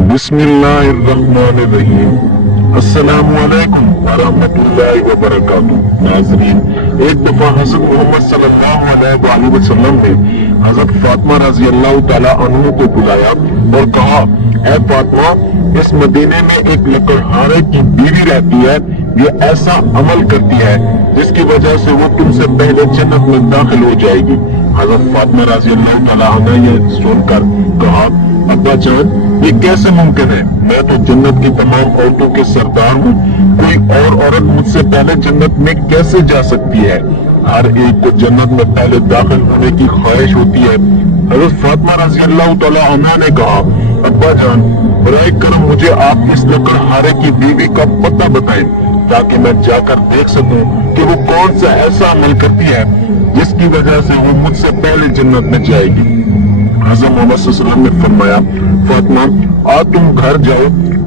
बिस्मिल्लाहिर्रहमानिर्रहीम। अस्सलामुअलैकुम वरहमतुल्लाहि वबरकातुहू। नाज़रीन, एक दफा हज़रत मोहम्मद सल्लल्लाहु अलैहि वसल्लम ने हज़रत फातिमा रज़ी अल्लाह तआला अन्हा को बुलाया और कहा, ऐ फातिमा, इस मदीने में एक लकड़हारे की बीवी रहती है। ये ऐसा अमल करती है जिसकी वजह से वो तुमसे पहले जन्नत में दाखिल हो जाएगी। हज़रत फातिमा रज़ी अल्लाह तआला अन्हा ये सुनकर कहा, अब्बा जान, ये कैसे मुमकिन है? मैं तो जन्नत की तमाम औरतों के सरदार हूँ। कोई और औरत मुझसे पहले जन्नत में कैसे जा सकती है? हर एक को जन्नत में पहले दाखिल होने की ख्वाहिश होती है। हज़रत फातिमा रज़ी अल्लाह तआला अन्हा ने कहा, अब्बा जान, बराए करम मुझे आप इस लकड़हारे की बीवी का पता बताएं ताकि मैं जाकर देख सकूं कि वो कौन सा ऐसा अमल करती है जिसकी वजह से वो मुझसे पहले जन्नत में जाएगी। हज़रत मोहम्मद सल्लल्लाहु अलैहि वसल्लम ने फरमाया, फातिमा, आज तुम घर जाओ,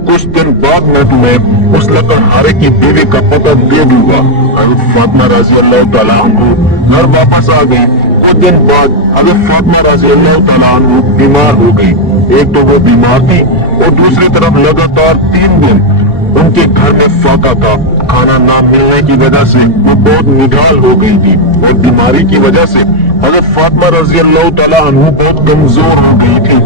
कुछ दिन बाद मैं तुम्हें उस लकड़हारे की बीवी का पता दे दूंगा। हज़रत फातिमा रज़ी अल्लाह तआला अन्हा घर वापस आ गई। कुछ दिन बाद हज़रत फातिमा रज़ी अल्लाह तआला अन्हा बीमार हो गई। एक तो वो बीमार थी और दूसरी तरफ लगातार 3 दिन उनके घर में फाका था। खाना ना मिलने की वजह से वो बहुत निढाल हो गई थी और बीमारी की वजह से हज़रत फातिमा रज़ी अल्लाह तआला अन्हा बहुत कमजोर हो गई थी।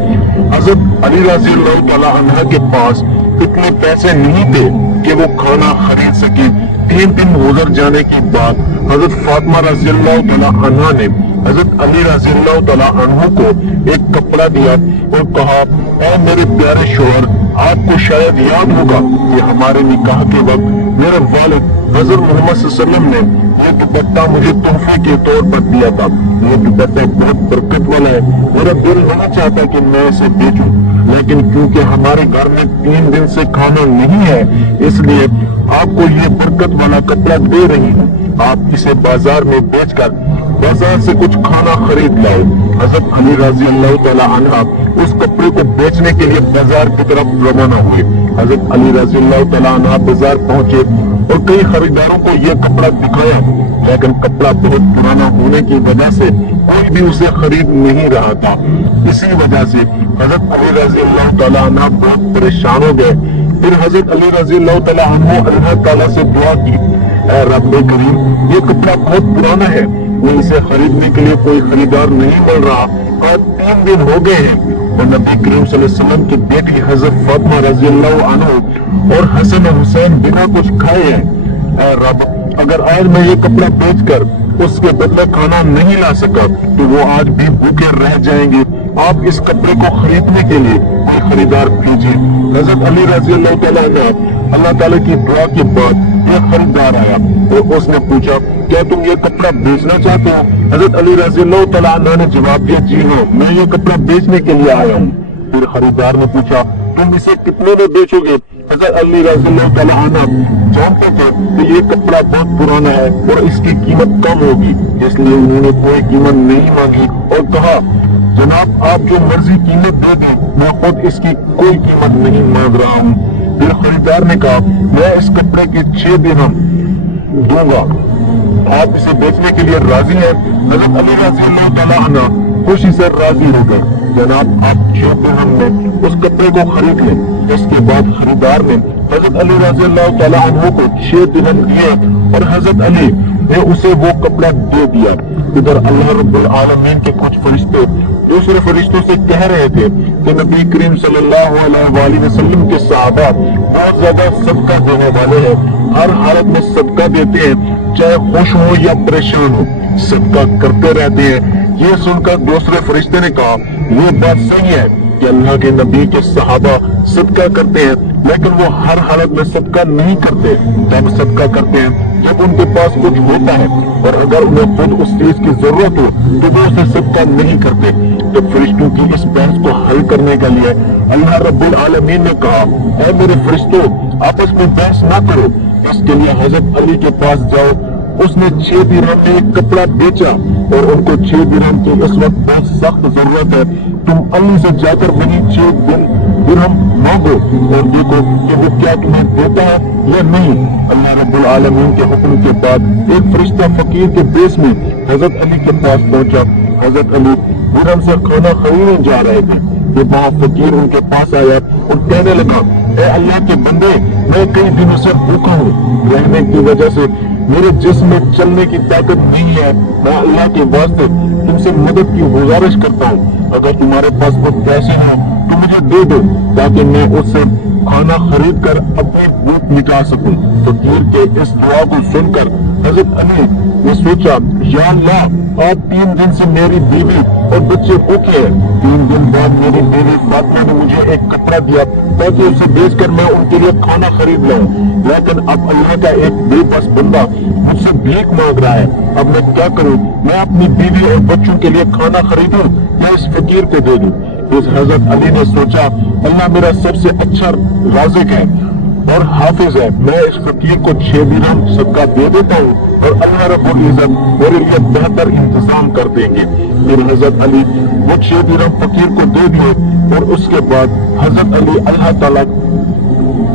हज़रत अली रज़ी अल्लाह तआला अन्हा के पास इतने पैसे नहीं थे कि वो खाना खरीद सके। 3 दिन गुजर जाने के बाद हज़रत फातिमा रज़ी अल्लाह तआला अन्हा ने हज़रत अली रज़ी अल्लाह तआला अन्हु को एक कपड़ा दिया और कहा, ऐ मेरे प्यारे शोहर, आपको शायद याद होगा कि हमारे निकाह के वक्त मेरे वालिद हज़रत मोहम्मद सल्लल्लाहु अलैहि वसल्लम ने ये दुपट्टा मुझे तोहफे के तौर पर दिया था। ये दुपट्टा बहुत बरकत वाला है। मेरा दिल नहीं चाहता कि मैं इसे बेचूं, लेकिन क्योंकि हमारे घर में 3 दिन से खाना नहीं है, इसलिए आपको ये बरकत वाला कपड़ा दे रही हूँ। आप इसे बाजार में बेचकर बाजार से कुछ खाना खरीद लाओ। हज़रत अली रज़ी अल्लाह तआला अन्हा उस कपड़े को बेचने के लिए बाजार की तरफ रवाना हुए। हज़रत अली रज़ी अल्लाह तआला अन्हा बाजार पहुंचे और कई खरीदारों को यह कपड़ा दिखाया, लेकिन कपड़ा बहुत पुराना होने की वजह से कोई भी उसे खरीद नहीं रहा था। इसी वजह से हज़रत अली रज़ी अल्लाह तआला अन्हा बहुत परेशान हो गए। फिर हज़रत अली रज़ी अल्लाह तआला अन्हु अल्लाह ताला से दुआ की, ऐ रब्ब करीम, ये कपड़ा बहुत पुराना है, इसे खरीदने के लिए कोई खरीदार नहीं मिल रहा। आज 3 दिन हो गए हैं और नबी करीम सल्लल्लाहु अलैहि वसल्लम की बेटी हज़रत फातिमा रज़ी अल्लाह अन्हा और हसन हुसैन बिना कुछ खाए हैं। ऐ रब, अगर आज मैं ये कपड़ा बेचकर उसके बदले खाना नहीं ला सका तो वो आज भी भूखे रह जाएंगे। आप इस कपड़े को खरीदने के लिए कोई खरीदार भेजिए। हज़रत अली रज़ी अल्लाह तआला अन्हु अल्लाह ताला की दुआ के बाद एक खरीदार आया और उसने पूछा, क्या तुम ये कपड़ा बेचना चाहते हो? हज़रत अली रज़ी अल्लाह तआला अन्हु ने जवाब दिया, जी हाँ, मैं ये कपड़ा बेचने के लिए आया हूँ। फिर खरीदार ने पूछा, तुम इसे कितने में बेचोगे? हज़रत अली रज़ी अल्लाह तआला अन्हु जानते थे कि ये कपड़ा बहुत पुराना है और इसकी कीमत कम होगी, इसलिए उन्होंने कोई कीमत नहीं मांगी और कहा, जनाब, आप जो मर्जी कीमत दे दें, मैं खुद इसकी कोई कीमत नहीं मांग रहा हूँ। फिर खरीदार ने कहा, मैं इस कपड़े के 6 दिरहम दूंगा, आप इसे बेचने के लिए राजी हैं? हज़रत अली रज़ी अल्लाह तआला अन्हु खुशी से राजी हो गए। जनाब, आप 6 दिरहम में उस कपड़े को खरीद लें। इसके बाद खरीदार ने हज़रत अली रज़ी अल्लाह तआला अन्हु को 6 दिरहम दिए और हज़रत अली ने उसे वो कपड़ा दे दिया। इधर अल्लाह रब्बुल आलमीन के कुछ फरिश्ते दूसरे फरिश्तों से कह रहे थे कि नबी करीम सल्लल्लाहु अलैहि वसल्लम के सहाबा बहुत ज्यादा सदका देने वाले हैं, हर हालत में सदका देते हैं, चाहे खुश हो या परेशान हो, सदका करते रहते हैं। ये सुनकर दूसरे फरिश्ते ने कहा, ये बात सही है कि अल्लाह के नबी के सहाबा सदका करते हैं, लेकिन वो हर हालत में सदका नहीं करते। जब सदका करते हैं जब उनके पास कुछ होता है और अगर उन्हें खुद उस चीज की जरूरत हो तो वो उसे सदका नहीं करते। तो फरिश्तों की इस बहस को हल करने के लिए अल्लाह रब्बुल आलमीन ने कहा, ऐ मेरे फरिश्तों, आपस में बहस ना करो, इसके लिए हज़रत अली के पास जाओ। उसने 6 दिरहम में एक कपड़ा बेचा और उनको 6 दिरहम की इस वक्त बहुत सख्त जरूरत है। तुम अली से जाकर वही 6 दिरहम मांगो और देखो कि वो क्या तुम्हें देता है या नहीं। अल्लाह रब्बुल आलमीन के हुक्म के बाद एक फरिश्ता फकीर के बेस में हज़रत अली के पास पहुंचा। हज़रत अली दिरहम से खाना खरीदने जा रहे थे। ये वहाँ फकीर उनके पास आया और कहने लगा, ए अल्लाह के बंदे, मैं कई दिनों से भूखा हूँ, रहने की वजह से मेरे जिस्म में चलने की ताकत नहीं है। मैं अल्लाह के वास्ते तुमसे मदद की गुजारिश करता हूँ, अगर तुम्हारे पास कोई पैसे हो तो मुझे दे दो ताकि मैं उससे खाना खरीद कर अपनी भूख मिटा सकूं। फकीर के इस दुआ को सुनकर हजरत अली ने सोचा, या अल्लाह, आज 3 दिन से मेरी बीवी और बच्चे भूखे हैं। 3 दिन बाद मेरी बीवी फातिमा ने मुझे एक कपड़ा दिया ताकि उसे बेचकर मैं उनके लिए खाना खरीद लाऊं, लेकिन अब अल्लाह का एक बेबस बंदा मुझसे भीख मांग रहा है। अब मैं क्या करूं? मैं अपनी बीवी और बच्चों के लिए खाना खरीदूं या इस फकीर को दे दूं? इस हजरत अली ने सोचा, अल्लाह मेरा सबसे अच्छा राज़िक है और हाफिज है, मैं इस फकीर को 6 दिरहम सदका दे देता हूँ और अल्लाह रब्बुल इज्जत मेरे लिए बेहतर इंतजाम कर देंगे। फिर हजरत अली वो 6 दिरहम फकीर को दे दिए और उसके बाद हजरत अली अल्लाह ताला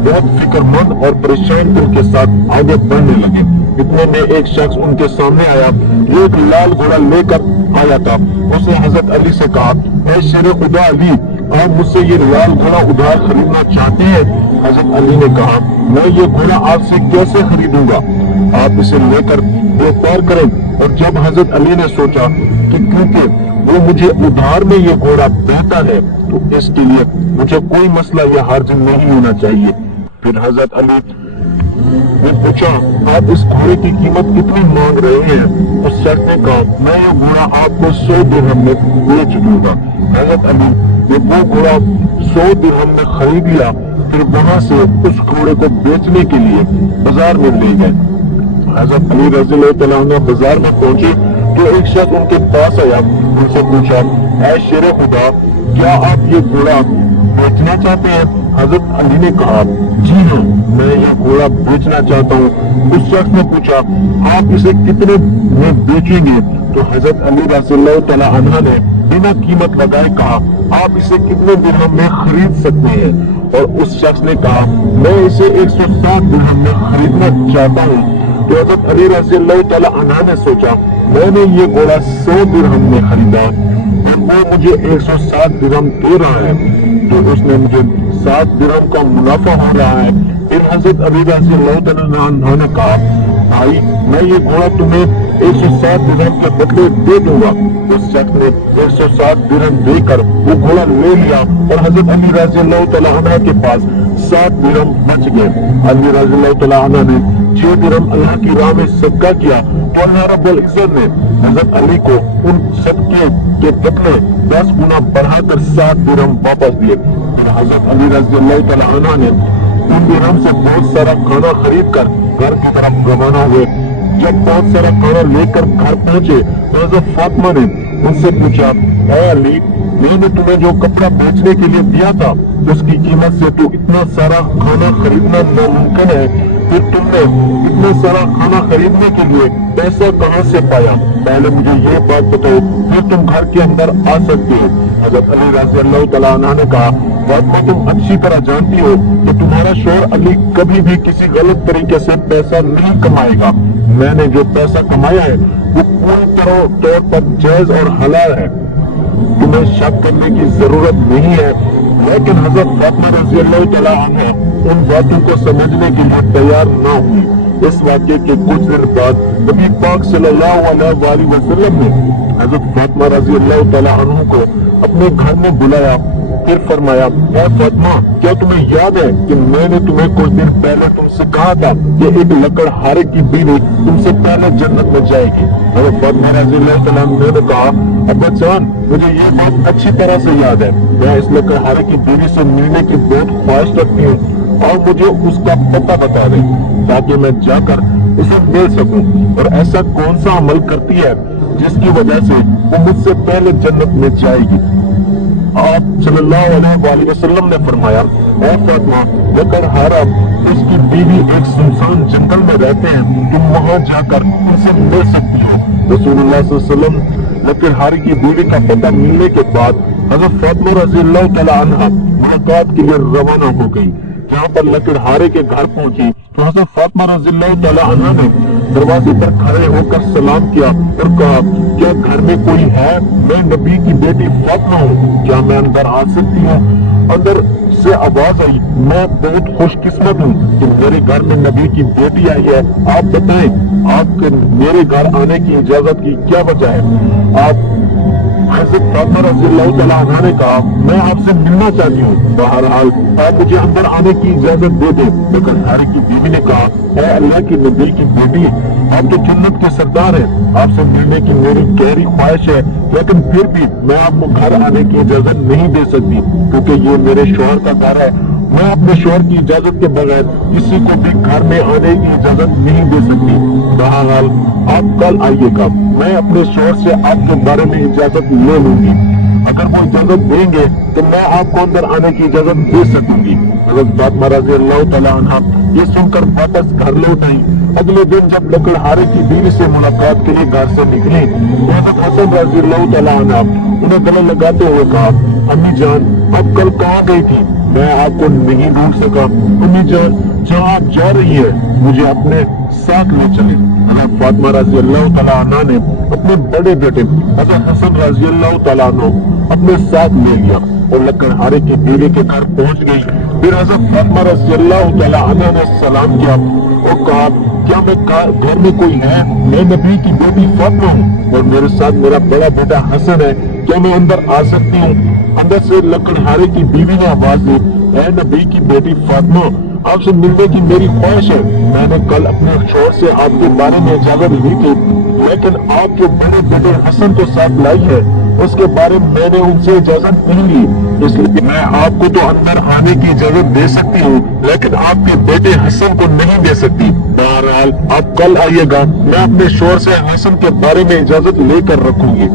बहुत फिक्रमंद और परेशान दिल के साथ आगे बढ़ने लगे। इतने में एक शख्स उनके सामने आया, ये एक लाल घोड़ा लेकर आया था। उसने हजरत अली से कहा, ऐ शेर खुदा अली, आप मुझसे ये लाल घोड़ा उधार खरीदना चाहते हैं? हजरत अली ने कहा, मैं ये घोड़ा आपसे कैसे खरीदूंगा, आप इसे लेकर व्यापार करें। और जब हजरत अली ने सोचा कि क्योंकि वो मुझे उधार में ये घोड़ा देता है तो इसके लिए मुझे कोई मसला या हर्ज नहीं होना चाहिए। फिर हजरत अली ने पूछा, आप इस घोड़े की कीमत कितनी मांग रहे हैं? उस शख्स ने कहा, मैं ये घोड़ा आपको 100 दिरहम में बेच दूंगा। हजरत अली ने वो घोड़ा 100 दिरहम में खरीद लिया। फिर वहाँ से उस घोड़े को बेचने के लिए बाजार में ले गए। हजरत अली रज़ियल्लाहु तआला अन्हु बाजार में पहुंचे तो एक शख्स उनके पास आया, उनसे पूछा, ऐ शेर खुदा, क्या आप ये घोड़ा बेचना चाहते हैं? हजरत अली ने कहा, जी हाँ, मैं ये घोड़ा बेचना चाहता हूँ। उस शख्स ने पूछा, आप इसे कितने में बेचेंगे? तो हजरत अली रज़ियल्लाहु तआला अन्हु ने बिना कीमत लगाए कहा, आप इसे कितने दिरहम में खरीद सकते हैं? और उस शख्स ने कहा, मैं इसे 160 दिरहम में खरीदना चाहता हूँ। तो हजरत अली रज़ियल्लाहु तआला अन्हु ने सोचा, मैंने ये घोड़ा 100 दिरहम में खरीदा और वो मुझे 160 दिरहम दे रहा है, तो उसने मुझे 7 दिरहम का मुनाफा हो रहा है। फिर हजरत अली रज़ियल्लाहु तआला अन्हु ने कहा, भाई, मैं ये घोड़ा तुम्हें 160 दिरहम के बदले दे दूंगा। उस शख्स ने 160 दिरहम देकर वो घोड़ा ले लिया और हजरत अली रज़ियल्लाहु तआला अन्हु के पास 7 दिरहम बच गए। अली रज़ियल्लाहु तआला अन्हु ने 6 दिरहम अल्लाह की राह में सदका किया तो अल्लाह रब्बुल इज्जत ने हजरत अली को उन सदके के बदले 10 गुना बढ़ाकर 7 दिरहम वापस दिए। और हजरत अली रज़ियल्लाहु तआला अन्हु ने उन दिरहम से बहुत सारा खाना खरीद कर घर की तरफ रवाना हुए। जब बहुत सारा खाना लेकर घर पहुंचे तो हजरत फातिमा ने उनसे पूछा, ऐ अली, मैंने तुम्हें जो कपड़ा बेचने के लिए दिया था उसकी कीमत से तो इतना सारा खाना खरीदना नामुमकिन है, फिर तुमने इतना सारा खाना खरीदने के लिए पैसा कहाँ से पाया? पहले मुझे ये बात बताओ, फिर तुम घर के अंदर आ सकते हो। हजरत अली रज़ियल्लाहु तआला अन्हु ने कहा, फातिमा, तुम अच्छी तरह जानती हो कि तुम्हारा शौहर अली कभी भी किसी गलत तरीके से पैसा नहीं कमाएगा। मैंने जो पैसा कमाया है वो पूरी तरह तौर पर जायज और हलाल है, तुम्हें शक करने की जरूरत नहीं है। लेकिन हजरत फातिमा रज़ियल्लाहु तआला अन्हा उन बातों को समझने के लिए तैयार न हुई। इस वाक़े के कुछ दिन बाद नबी पाक सल्लल्लाहु अलैहि वसल्लम ने हजरत फातिमा रज़ियल्लाहु तआला अन्हा को अपने घर में बुलाया। फिर फरमाया, ऐ फातिमा, क्या तुम्हें याद है कि मैंने तुम्हें कुछ दिन पहले तुमसे कहा था कि एक लकड़हारे की बीवी तुमसे पहले जन्नत में जाएगी? हजरत फातिमा रज़ियल्लाहु तआला अन्हा ने कहा, अब्बा जान, मुझे ये बात अच्छी तरह से याद है। मैं इस लकड़हारे की बीवी से मिलने की बहुत ख्वाहिश रखती हूँ और मुझे उसका पता बता दे ताकि मैं जाकर उसे मिल सकूं। और ऐसा कौन सा अमल करती है जिसकी वजह से वो मुझसे पहले जन्नत में जाएगी? आप सल्लल्लाहु अलैहि वसल्लम ने फरमाया, ऐ फातिमा, लकड़हारा उसकी बीवी एक सुनसान जंगल में रहते हैं, तुम वहां जाकर उनसे मिल सकती हो। रसूलुल्लाह सल्लल्लाहु अलैहि वसल्लम लकड़हारे की बीवी का पता मिलने के बाद हजरत फातिमा रज़ियल्लाहु तआला अन्हा मुलाकात के लिए रवाना हो गई। जहाँ पर लकड़हारे के घर पहुंची तो हजरत फातिमा रज़ियल्लाहु तआला अन्हा ने دروازے پر کھڑے ہو کر سلام کیا اور کہا کیا گھر میں کوئی ہے؟ میں نبی کی بیٹی فاطمہ ہوں، کیا میں اندر آ سکتی ہوں؟ اندر سے آواز آئی میں بہت خوش قسمت ہوں کہ میرے گھر میں نبی کی بیٹی آئی ہے، آپ بتائیں آپ کے میرے گھر آنے کی اجازت کی کیا وجہ ہے؟ آپ حضرت فاطمہ رضی اللہ تعالیٰ عنہ نے کہا میں آپ سے ملنا چاہتی ہوں، بہرحال آپ مجھے اندر آنے کی اجازت دے دیں۔ لیکن ہاری کی بیوی نے کہا اے اللہ کی نبی کی بیٹی، آپ تو جنت کے سردار ہیں، آپ سے ملنے کی میری گہری خواہش ہے، لیکن پھر بھی میں آپ کو گھر آنے کی اجازت نہیں دے سکتی کیونکہ یہ میرے شوہر کا گھر ہے، میں اپنے شوہر کی اجازت کے بغیر کسی کو بھی گھر میں آنے کی اجازت نہیں دے سکتی۔ بہرحال آپ کل آئیے گا، میں اپنے شوہر سے آپ کے بارے میں اجازت لے لوں گی، اگر وہ اجازت دیں گے تو میں آپ کو اندر آنے کی اجازت دے سکوں گی۔ حضرت فاطمہ رضی اللہ تعالیٰ عنہ یہ سن کر واپس گھر لوٹ آئی۔ اگلے دن جب لکڑہارے کی بیوی سے ملاقات کے لیے گھر سے نکلی تو حضرت حسن رضی اللہ تعالیٰ عنہ انہیں گلے لگاتے ہوئے کہا امی جان آپ کل کہاں گئی تھی؟ میں آپ کو نہیں ڈھونڈ سکا۔ امی جان جہاں آپ جا رہی ہے مجھے اپنے ساتھ لے چلے۔ حضرت فاطمہ رضی اللہ تعالیٰ عنہ نے اپنے بڑے بیٹے حضرت حسن رضی اللہ تعالیٰ عنہ اپنے ساتھ لے لیا اور لکڑہارے کی بیوی کے گھر پہنچ گئی۔ پھر حضرت فاطمہ رضی اللہ تعالیٰ عنہ نے سلام کیا اور کہا کیا میں گھر میں کوئی ہے؟ میں نبی کی بیٹی فاطمہ ہوں اور میرے ساتھ میرا بڑا بیٹا حسن ہے، کیا میں اندر آ سکتی ہوں؟ اندر سے لکڑہارے کی بیوی نے آواز دی اے نبی کی بیٹی فاطمہ آپ سے ملنے کی میری خواہش ہے، میں نے کل اپنے شوہر سے آپ کے بارے میں اجازت لی تھی لیکن آپ کے بڑے بیٹے حسن کو ساتھ لائی ہے، اس کے بارے میں نے ان سے اجازت نہیں لی، اس لیے میں آپ کو تو اندر آنے کی اجازت دے سکتی ہوں لیکن آپ کے بیٹے حسن کو نہیں دے سکتی۔ بہرحال آپ کل آئیے گا، میں اپنے شوہر سے حسن کے بارے میں اجازت لے کر رکھوں گی۔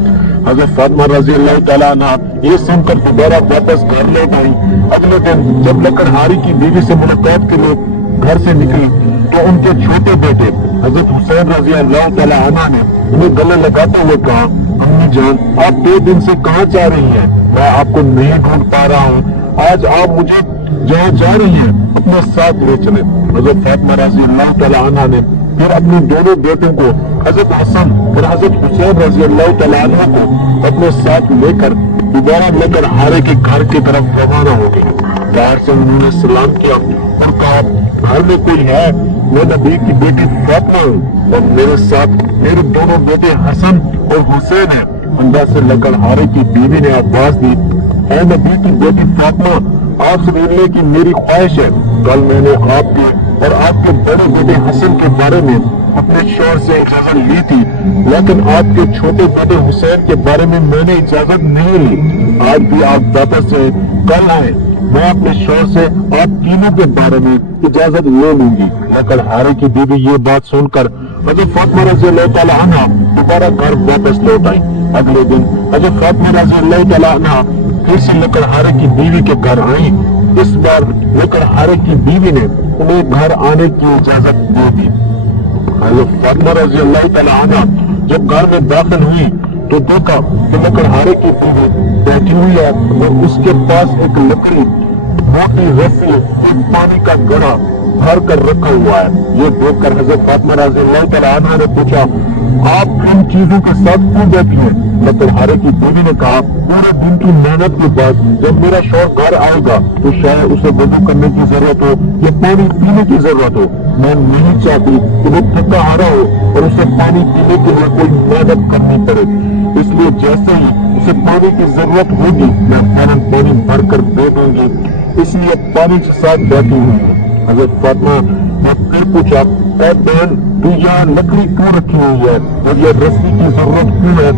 حضرت فاطمہ رضی اللہ تعالیٰ عنہ یہ سن کر دوبارہ واپس گھر لوٹ آئی۔ اگلے دن جب لکڑہاری کی بیوی سے ملاقات کے لیے گھر سے نکلی تو ان کے چھوٹے بیٹے حضرت حسین رضی اللہ تعالیٰ عنہ نے انہیں گلے لگاتے ہوئے کہا امی جان آپ 2 دن سے کہاں جا رہی ہیں؟ میں آپ کو نہیں ڈھونڈ پا رہا ہوں، آج آپ مجھے جہاں جا رہی ہیں اپنے ساتھ لے چلے۔ حضرت فاطمہ رضی اللہ تعالیٰ عنہ نے پھر اپنے دونوں بیٹوں کو حضرت حسن اور حضرت حسین رضی اللہ تعالیٰ عنہ کو اپنے ساتھ لے کر دوبارہ لکڑہارے کے گھر کی طرف روانہ ہو گئی۔ باہر سے انہوں نے سلام کیا اور کہا گھر میں کوئی ہے؟ میں نبی کی بیٹی فاطمہ ہوں اور میرے ساتھ میرے دونوں بیٹے حسن اور حسین ہیں۔ اندر سے لکڑہارے کی بیوی نے آواز دی اے نبی کی بیٹی فاطمہ آپ سے ملنے کی میری خواہش ہے، کل میں نے آپ کے اور آپ کے بڑے بیٹے حسن کے بارے میں اپنے شوہر سے اجازت لی تھی لیکن آپ کے چھوٹے بیٹے حسین کے بارے میں نے اجازت نہیں لی، آج بھی آپ واپس سے کل آئیں، میں اپنے شوہر سے آپ تینوں کے بارے میں اجازت لے لوں گی۔ لکڑہارے کی بیوی یہ بات سن کر حضرت فاطمہ رضی اللہ تعالیٰ عنہ دوبارہ گھر واپس لوٹ آئی۔ اگلے دن حضرت فاطمہ رضی اللہ تعالیٰ عنہ پھر سے لکڑہارے کی بیوی کے گھر آئی۔ اس بار لکڑہارے کی بیوی نے انہیں گھر آنے کی اجازت دے دی۔ حضرت فاطمہ رضی اللہ تعالیٰ عنہ جب گھر میں داخل ہوئی تو دیکھا کہ لکڑہارے کی بیوی بیٹھی ہوئی ہے اور اس کے پاس ایک لکڑی موٹی رسی ایک پانی کا گڑھا بھر کر رکھا ہوا ہے۔ یہ دیکھ کر حضرت فاطمہ رضی اللہ تعالیٰ عنہ نے پوچھا آپ ان چیزوں کے ساتھ کیوں بیٹھی ہیں؟ لکڑہارے کی بیوی نے کہا پورے دن کی محنت کے بعد جب میرا شوہر گھر آئے گا تو شاید اسے وضو کرنے کی ضرورت ہو یا پانی پینے کی ضرورت ہو، میں نہیں چاہتی کہ وہ تھکا ہارا ہو اور اسے پانی پینے کے لیے کوئی محنت کرنی پڑے، اس لیے جیسے ہی اسے پانی کی ضرورت ہوگی میں فوراً پانی بھر کر دے دوں گی، اس لیے پانی کے ساتھ بیٹھی ہوئی ہوں۔ حضرت فاطمہ نے پھر پوچھا اے بہن تو یہاں لکڑی کیوں رکھی ہوئی ہے اور یہ رسی کی ضرورت کیوں ہے؟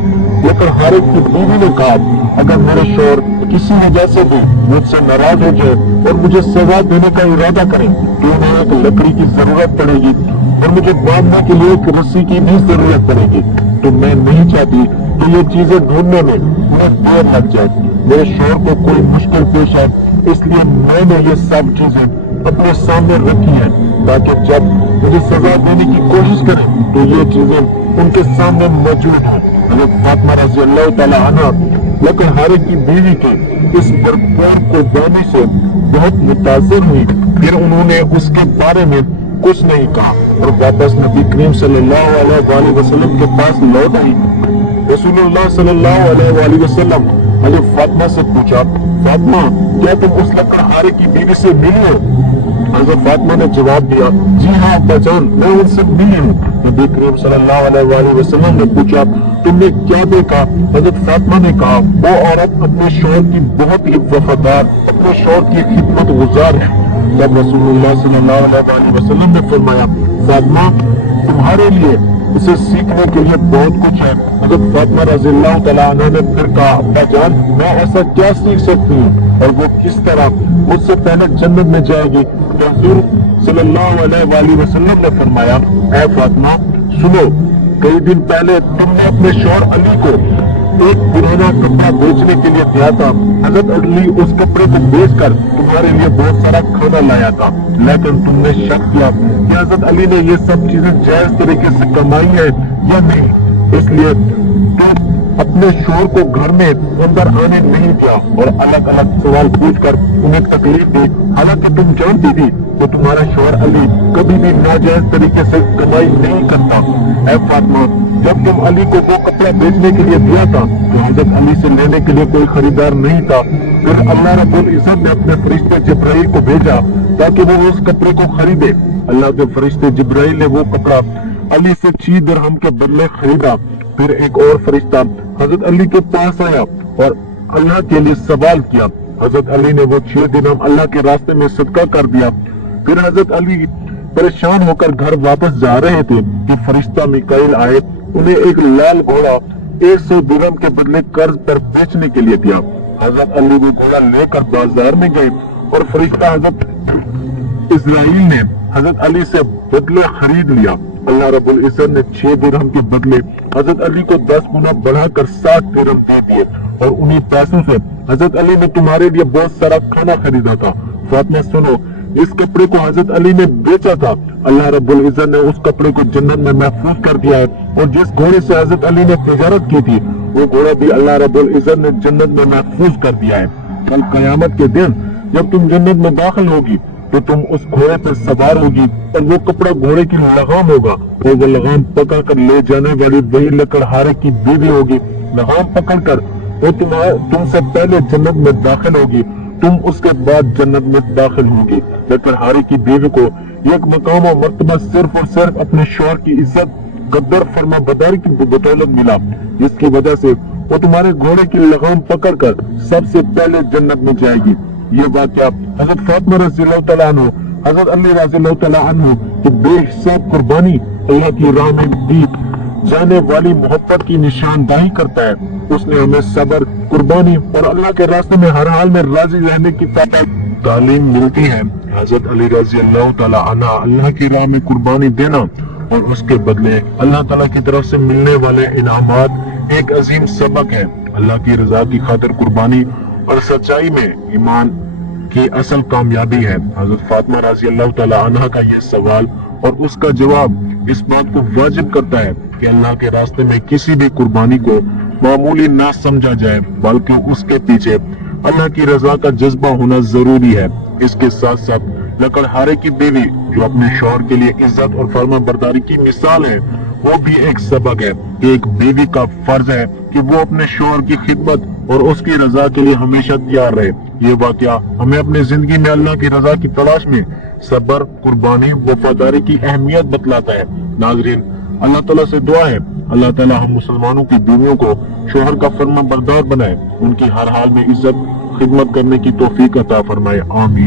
لکڑہارے کی بیوی نے کہا اگر میرے شوہر کسی وجہ سے بھی مجھ سے ناراض ہو جائے اور مجھے سزا دینے کا ارادہ کریں تو انہیں ایک لکڑی کی ضرورت پڑے گی اور مجھے باندھنے کے لیے ایک رسی کی بھی ضرورت پڑے گی، تو میں نہیں چاہتی کہ یہ چیزیں ڈھونڈنے میں انہیں دیر لگ جائے، میرے شوہر کو کوئی مشکل پیش آئے، اس لیے میں نے یہ سب چیزیں اپنے سامنے رکھی ہیں تاکہ جب مجھے سزا دینے کی کوشش کریں تو یہ چیزیں ان کے سامنے موجود ہیں۔ حضرت فاطمہ رضی اللہ تعالیٰ عنہ لکڑہارے کی بیوی کے اس بھرپور قربانی سے بہت متاثر ہوئی، پھر انہوں نے اس کے بارے میں कुछ नहीं कहा और वापस नबी करीम सल्लल्लाहु अलैहि वसल्लम के पास लौट आई। रसूलुल्लाह सल्लल्लाहु अलैहि वसल्लम हज़रत फातिमा से पूछा, फातिमा क्या तुम उस लकड़हारे की बीवी से मिली हो? हज़रत फातिमा ने जवाब दिया, जी हाँ अब्बाजान, मैं उनसे मिली हूँ। नबी करीम सल्लल्लाहु अलैहि वसल्लम ने पूछा, तुमने क्या देखा? हज़रत फातिमा ने कहा, वो औरत अपने शौहर की बहुत ही वफादार, अपने शौहर की खिदमत गुजार है। तब रसूलुल्लाह सल्लल्लाहु अलैहि वसल्लम ने फरमाया, फातिमा तुम्हारे लिए इसे सीखने के लिए बहुत कुछ है। हज़रत फातिमा रज़ियल्लाहु तआला अन्हा ने फिर कहा, अब्बा जान मैं ऐसा क्या सीख सकती हूँ और वो किस तरह मुझसे पहले जन्नत में जाएगी? हुज़ूर सल्लल्लाहु अलैहि वसल्लम ने फरमाया, ऐ फातिमा सुनो, कई दिन पहले तुमने अपने शौहर अली को एक पुराना कपड़ा बेचने के लिए दिया था। हज़रत अली उस कपड़े को बेचकर तुम्हारे लिए बहुत सारा खाना लाया था, लेकिन तुमने शक किया कि हज़रत अली ने ये सब चीजें जायज तरीके से कमाई है या नहीं, इसलिए तुम अपने शौहर को घर में अंदर आने नहीं दिया और अलग अलग सवाल पूछकर उन्हें तकलीफ दी। हालांकि तुम जानती थी तो तुम्हारा शौहर अली कभी भी नाजायज तरीके से कमाई नहीं करता। ऐ फातिमा जब तुम अली को वो कपड़ा बेचने के लिए दिया था तो हज़रत अली से लेने के लिए कोई खरीदार नहीं था। फिर अल्लाह रब्बुल इज़्ज़त ने अपने फरिश्ते जिब्राइल को भेजा ताकि वो उस कपड़े को खरीदे। अल्लाह के फरिश्ते जिब्राइल ने वो कपड़ा अली से 6 दिरहम के बदले खरीदा। फिर एक और फरिश्ता हज़रत अली के पास आया और अल्लाह के लिए सवाल किया। हज़रत अली ने वो 6 दिरहम अल्लाह के रास्ते में सदका कर दिया। फिर हज़रत अली परेशान होकर घर वापस जा रहे थे कि फरिश्ता मिकाईल आए, उन्हें एक लाल घोड़ा 100 दिरहम के बदले कर्ज पर बेचने के लिए दिया। हज़रत अली वो घोड़ा लेकर बाजार में गए और फरिश्ता हज़रत इस्राइल ने हज़रत अली से बदले खरीद लिया। अल्लाह रब्बुल इज़्ज़त ने 6 दिरहम के बदले हज़रत अली को 10 गुना बढ़ाकर 60 दिरहम दे दिए और उन्हीं पैसों से हज़रत अली ने तुम्हारे लिए बहुत सारा खाना खरीदा था। फातिमा सुनो, इस कपड़े को हज़रत अली ने बेचा था। अल्लाह रब्बुल इज़्ज़त ने उस कपड़े को जन्नत में महफूज कर दिया है और जिस घोड़े से हज़रत अली ने तिजारत की थी वो घोड़ा भी अल्लाह रब्बुल इज़्ज़त ने जन्नत में महफूज कर दिया है। कल क़यामत के दिन जब तुम जन्नत में दाखिल होगी तो तुम उस घोड़े पर सवार होगी और वो कपड़ा घोड़े की लगाम होगा और वो लगाम पकड़ कर ले जाने वाली वही लकड़हारे की बीवी होगी। लगाम पकड़ कर वो तुमसे पहले जन्नत में दाखिल होगी, तुम उसके बाद जन्नत में दाखिल होगी। लकड़हारे की बीवी को एक मकाम और मर्तबा सिर्फ और सिर्फ अपने शौहर की इज्जत गद्दार फरमा बदारी की बदौलत मिला, जिसकी वजह से वो तुम्हारे घोड़े की लगाम पकड़ कर सबसे पहले जन्नत में जाएगी। ये वाक़या हज़रत फातिमा रज़ियल्लाहु तआला अन्हा, हज़रत अली रज़ियल्लाहु तआला अन्हु की बेहिसाब कुर्बानी अल्लाह की राह में दी जाने वाली मोहब्बत की निशानदाही करता है। उसने हमें सब्र, कुर्बानी और अल्लाह के रास्ते में हर हाल में राजी रहने की तालीम मिलती है। हज़रत अली रज़ियल्लाहु तआला अन्हा अल्लाह की राह में कुर्बानी देना और उसके बदले अल्लाह ताला की तरफ से मिलने वाले इनामात एक अजीम सबक है। अल्लाह की रजा की खातिर कुर्बानी और सच्चाई में ईमान की असल कामयाबी है। हज़रत फातिमा रज़ियल्लाहु तआला अन्हा का ये सवाल और उसका जवाब इस बात को वाजिब करता है कि अल्लाह के रास्ते में किसी भी कुर्बानी को मामूली ना समझा जाए, बल्कि उसके पीछे अल्लाह की रजा का जज्बा होना जरूरी है। इसके साथ साथ लकड़हारे की बीवी जो अपने शौहर के लिए इज्जत और फर्मा बरदारी की मिसाल है, वो भी एक सबक है कि एक बीवी का फर्ज है कि वो अपने शौहर की खिदमत और उसकी रजा के लिए हमेशा तैयार रहे। ये वाकया हमें अपनी जिंदगी में अल्लाह की रजा की तलाश में सब्र, कुर्बानी, वफादारी की अहमियत बतलाता है। नाज़रीन, अल्लाह ताला से दुआ है अल्लाह ताला हम मुसलमानों की बीवियों को शौहर का फर्मा बरदार बनाए, उनकी हर हाल में इज्जत खिदमत करने की तौफीक अता फरमाए। आमीन।